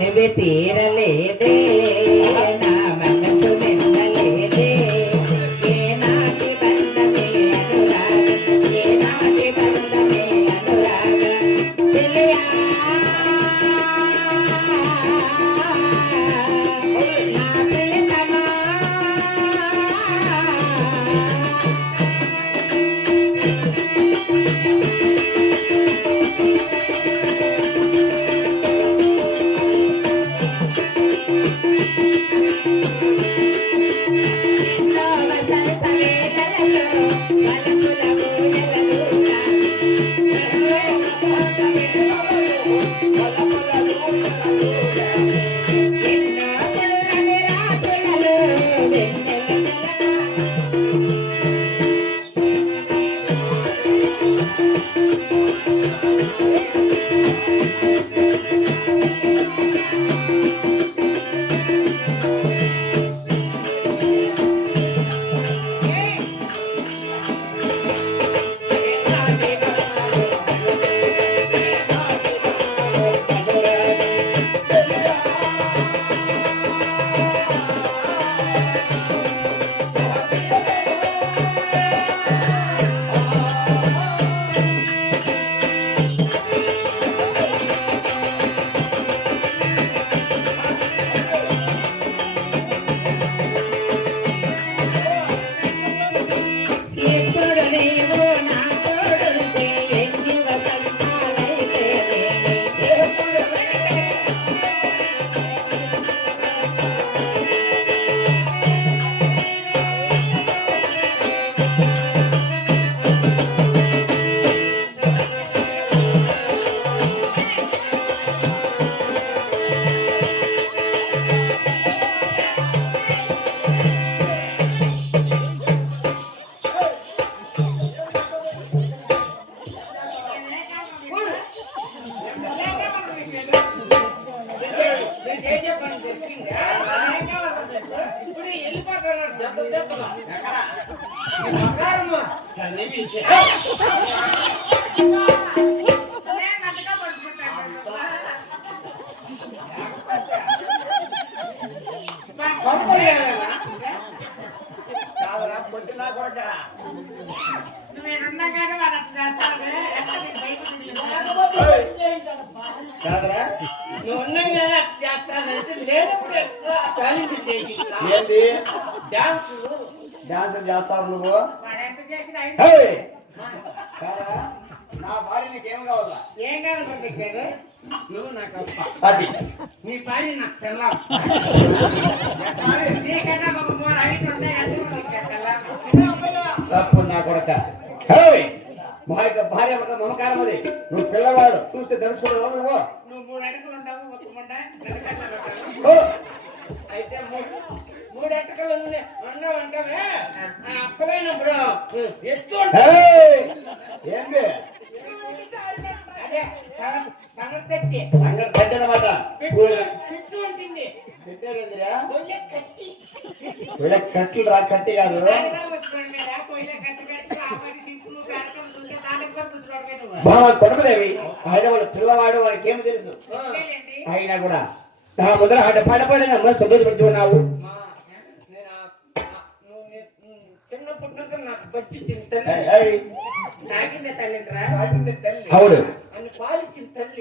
మనవి తీరలేదే నా మనసు నిండలేదే ఏనాటి బంధమే అనురాగం ఏనాటి బంధమే అనురాగం తెలియా నా ప్రియతమా డాన్స్ చేస్తావు నువ్వు నా భార్య నీకేం కావాలా ఏం కావాలి నువ్వు నాకు అది నీ భార్య నాకు తెల్లాం నీకన్నా ఒక మూడు హైట్ ఉంటాయి తప్పు నా కొడక మా యొక్క భార్య మమకారం అది నువ్వు పిల్లవాడు చూస్తే తెలుసుకోవడం నువ్వు నువ్వు 3 అడుగులు ఉంటావు మొత్తమంటా అయితే 3 అట్టకలు ఉన్నావు అంటావే అప్పలైనప్పుడు ఎత్తు ఏంది అదే సంగతి సంగతి అనమాట కట్లు రా కట్టి కాదు కొడకలేవి ఆయన వాళ్ళ పిల్లవాడు వాళ్ళకి ఏమి తెలుసు అయినా కూడా ముందర ఆట పడపడిన సంతోషపడుచుకున్నావు చిన్నప్పటి నాకు బట్టి అవును పాలిచ్చిన తల్లి